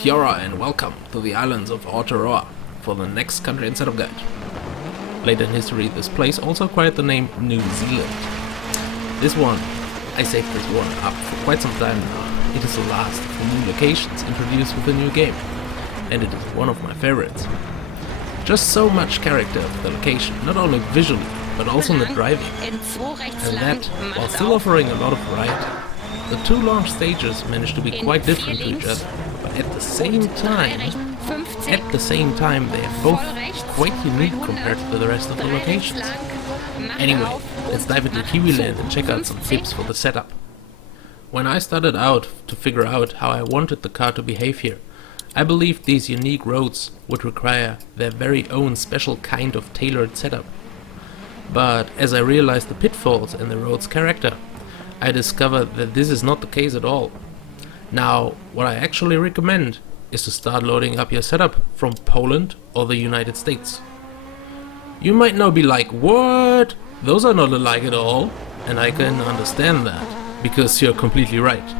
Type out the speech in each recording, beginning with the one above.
Kia ora and welcome to the islands of Aotearoa for the next country and setup guide. Later in history, this place also acquired the name New Zealand. I saved this one up for quite some time now. It is the last of the new locations introduced with the new game, and it is one of my favorites. Just so much character of the location, not only visually, but also in the driving. And that, while still offering a lot of variety. The two launch stages managed to be quite different to each other, but at the same time, they are both quite unique compared to the rest of the locations. Anyway, let's dive into Kiwiland and check out some tips for the setup. When I started out to figure out how I wanted the car to behave here, I believed these unique roads would require their very own special kind of tailored setup. But as I realized the pitfalls in the road's character, I discovered that this is not the case at all. Now, what I actually recommend is to start loading up your setup from Poland or the United States. You might now be like, what? Those are not alike at all. And I can understand that, because you're completely right.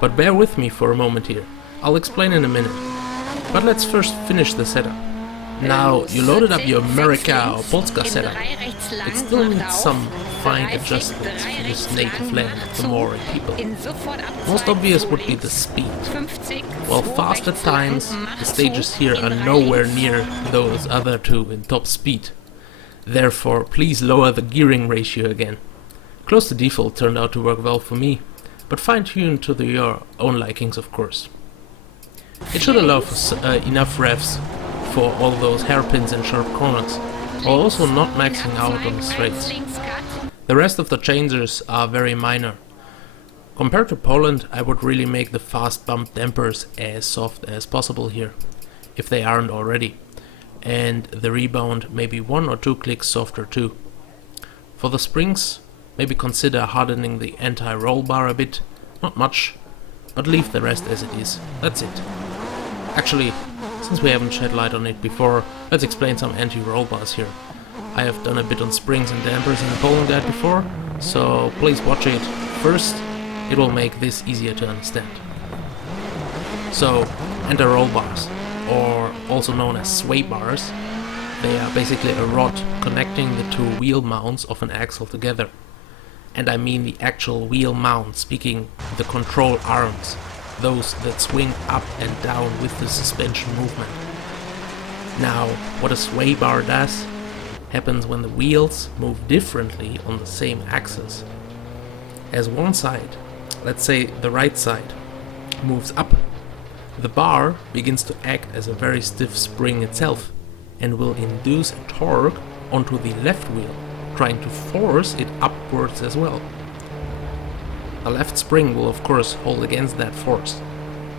But bear with me for a moment here. I'll explain in a minute. But let's first finish the setup. Now, you loaded up your America or Polska setup. It still needs some fine adjustments for this native land of the Maori people. Most obvious would be the speed. While fast at times, the stages here are nowhere near those other two in top speed. Therefore, please lower the gearing ratio again. Close to default turned out to work well for me, but fine-tuned to your own likings, of course. It should allow for enough revs for all those hairpins and sharp corners, while also not maxing out on the straights. The rest of the changes are very minor. Compared to Poland, I would really make the fast bump dampers as soft as possible here, if they aren't already, and the rebound maybe 1 or 2 clicks softer too. For the springs, maybe consider hardening the anti-roll bar a bit, not much, but leave the rest as it is. That's it. Actually, since we haven't shed light on it before, let's explain some anti-roll bars here. I have done a bit on springs and dampers in the Poland guide before, so please watch it first, it will make this easier to understand. So, anti-roll bars, or also known as sway bars, they are basically a rod connecting the two wheel mounts of an axle together. And I mean the actual wheel mount, speaking the control arms, those that swing up and down with the suspension movement. Now, what a sway bar does happens when the wheels move differently on the same axis. As one side, let's say the right side, moves up, the bar begins to act as a very stiff spring itself and will induce a torque onto the left wheel, trying to force it upwards as well. The left spring will of course hold against that force,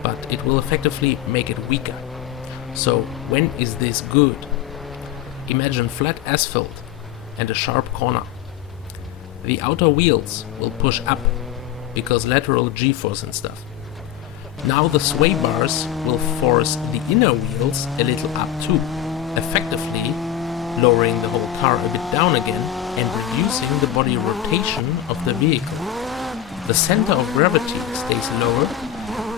but it will effectively make it weaker. So when is this good? Imagine flat asphalt and a sharp corner. The outer wheels will push up because lateral g-force and stuff. Now the sway bars will force the inner wheels a little up too, effectively lowering the whole car a bit down again and reducing the body rotation of the vehicle. The center of gravity stays lower,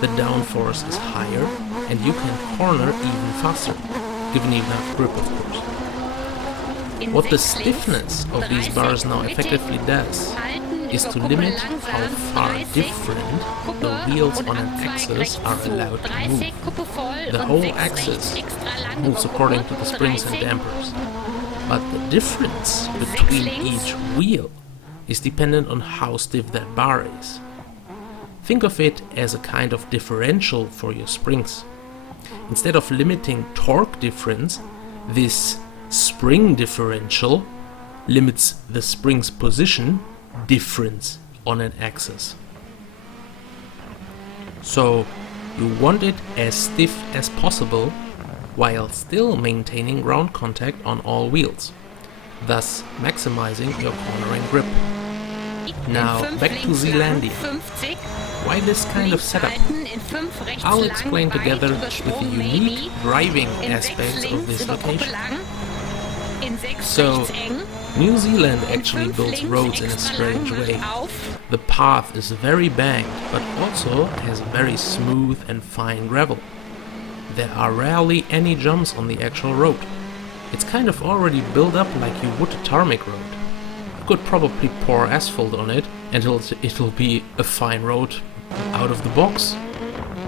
the downforce is higher, and you can corner even faster, given you have grip of course. What the stiffness of these bars now effectively does is to limit how far different the wheels on an axis are allowed to move. The whole axis moves according to the springs and dampers, but the difference between each wheel is dependent on how stiff that bar is. Think of it as a kind of differential for your springs. Instead of limiting torque difference, this spring differential limits the spring's position difference on an axis. So you want it as stiff as possible while still maintaining ground contact on all wheels, thus maximizing your cornering grip. Now back to Zealandia. Why this kind of setup? I'll explain together with the unique driving aspects of this location. So, New Zealand actually builds roads in a strange way. The path is very banked, but also has very smooth and fine gravel. There are rarely any jumps on the actual road. It's kind of already built up like you would a tarmac road. You could probably pour asphalt on it and it'll be a fine road out of the box.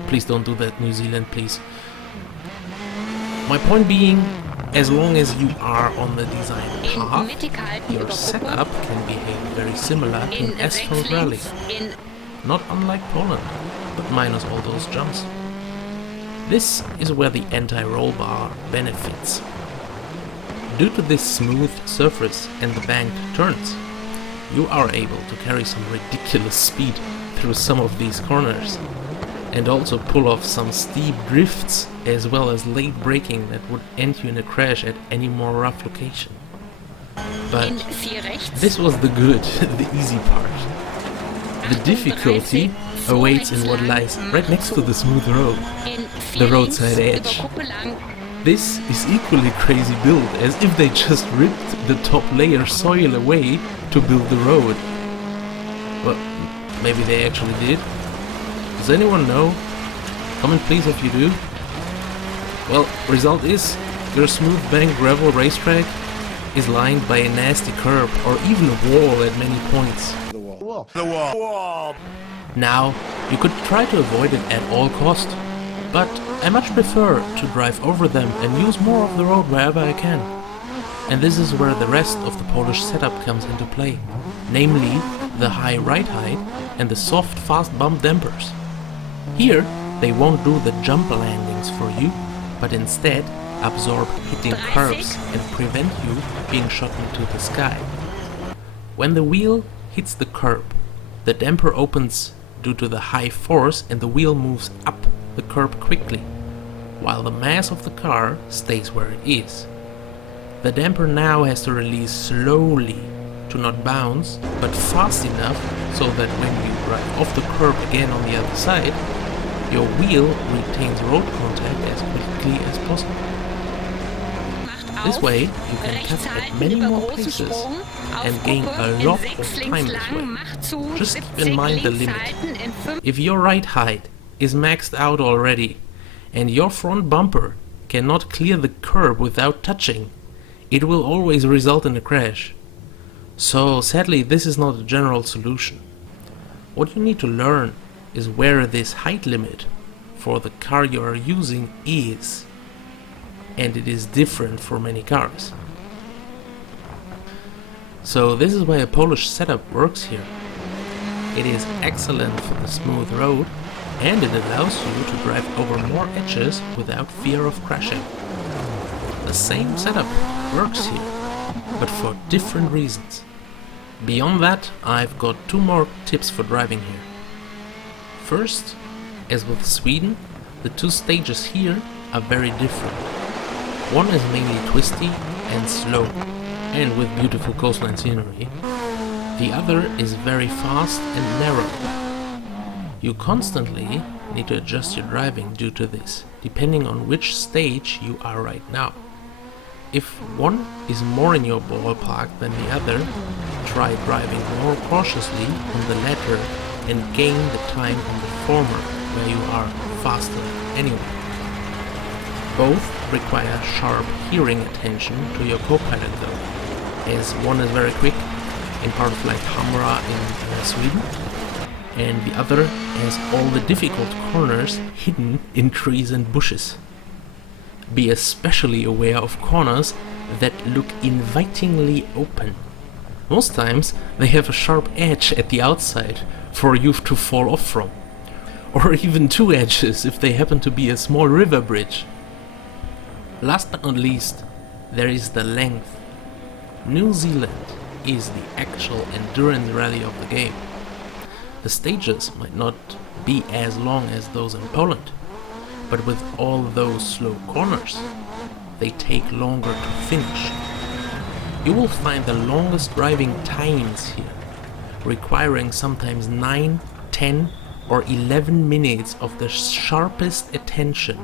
Please don't do that, New Zealand, please. My point being, as long as you are on the design path, your setup can behave very similar to an asphalt rally. Not unlike Poland, but minus all those jumps. This is where the anti-roll bar benefits. Due to this smooth surface and the banked turns, you are able to carry some ridiculous speed through some of these corners, and also pull off some steep drifts as well as late braking that would end you in a crash at any more rough location. But this was the good, the easy part. The difficulty awaits in what lies right next to the smooth road, the roadside edge. This is equally crazy build, as if they just ripped the top layer soil away to build the road. Well, maybe they actually did. Does anyone know? Comment please if you do. Well, result is, your smooth bank gravel racetrack is lined by a nasty curb or even a wall at many points. The wall. Now, you could try to avoid it at all cost, but I much prefer to drive over them and use more of the road wherever I can. And this is where the rest of the Polish setup comes into play, namely the high ride height and the soft fast bump dampers. Here, they won't do the jump landings for you, but instead absorb hitting curves and prevent you being shot into the sky. When the wheel hits the curb, the damper opens due to the high force and the wheel moves up the curb quickly, while the mass of the car stays where it is. The damper now has to release slowly to not bounce, but fast enough so that when you drive off the curb again on the other side, your wheel retains road contact as quickly as possible. This way, you can cut at many more places and gain a lot of time this way. Just keep in mind the limit. If your ride height is maxed out already and your front bumper cannot clear the curb without touching, it will always result in a crash. So sadly, this is not a general solution. What you need to learn is where this height limit for the car you are using is, and it is different for many cars. So this is why a Polish setup works here. It is excellent for the smooth road, and it allows you to drive over more edges without fear of crashing. The same setup works here, but for different reasons. Beyond that, I've got two more tips for driving here. First, as with Sweden, the two stages here are very different. One is mainly twisty and slow, and with beautiful coastline scenery. The other is very fast and narrow. You constantly need to adjust your driving due to this, depending on which stage you are right now. If one is more in your ballpark than the other, try driving more cautiously on the latter and gain the time on the former, where you are faster anyway. Both require sharp hearing attention to your co-pilot though, as one is very quick in parts like Hamra in Sweden, and the other has all the difficult corners hidden in trees and bushes. Be especially aware of corners that look invitingly open. Most times they have a sharp edge at the outside for you to fall off from, or even two edges if they happen to be a small river bridge. Last but not least, there is the length. New Zealand is the actual endurance rally of the game. The stages might not be as long as those in Poland, but with all those slow corners, they take longer to finish. You will find the longest driving times here, requiring sometimes 9, 10 or 11 minutes of the sharpest attention,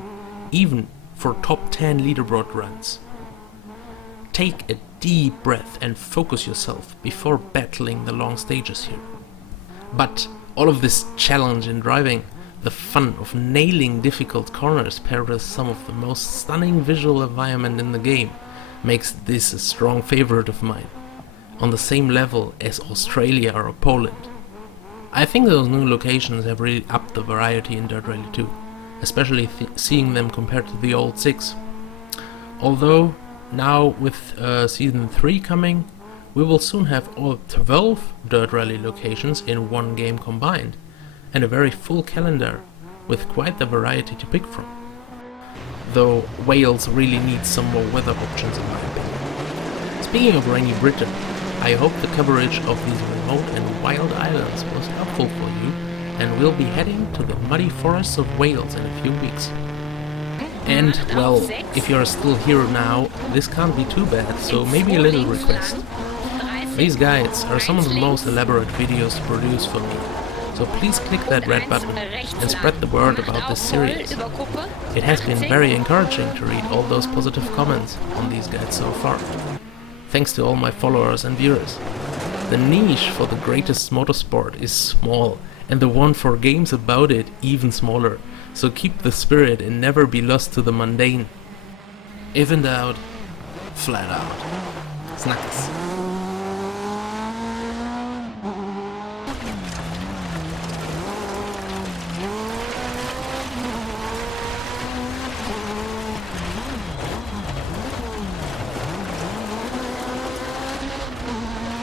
even for top 10 leaderboard runs. Take a deep breath and focus yourself before battling the long stages here. But all of this challenge in driving The fun of nailing difficult corners paired with some of the most stunning visual environment in the game makes this a strong favorite of mine, on the same level as Australia or Poland. I think those new locations have really upped the variety in Dirt Rally 2, especially seeing them compared to the old 6. Although, now with Season 3 coming, we will soon have all 12 Dirt Rally locations in one game combined, and a very full calendar with quite the variety to pick from. Though Wales really needs some more weather options in my opinion. Speaking of rainy Britain, I hope the coverage of these remote and wild islands was helpful for you, and we'll be heading to the muddy forests of Wales in a few weeks. And, well, if you're still here now, this can't be too bad, so maybe a little request. These guides are some of the most elaborate videos to produce for me, so please click that red button and spread the word about this series. It has been very encouraging to read all those positive comments on these guides so far. Thanks to all my followers and viewers. The niche for the greatest motorsport is small, and the one for games about it even smaller, so keep the spirit and never be lost to the mundane. If in doubt, flat out. Snackers.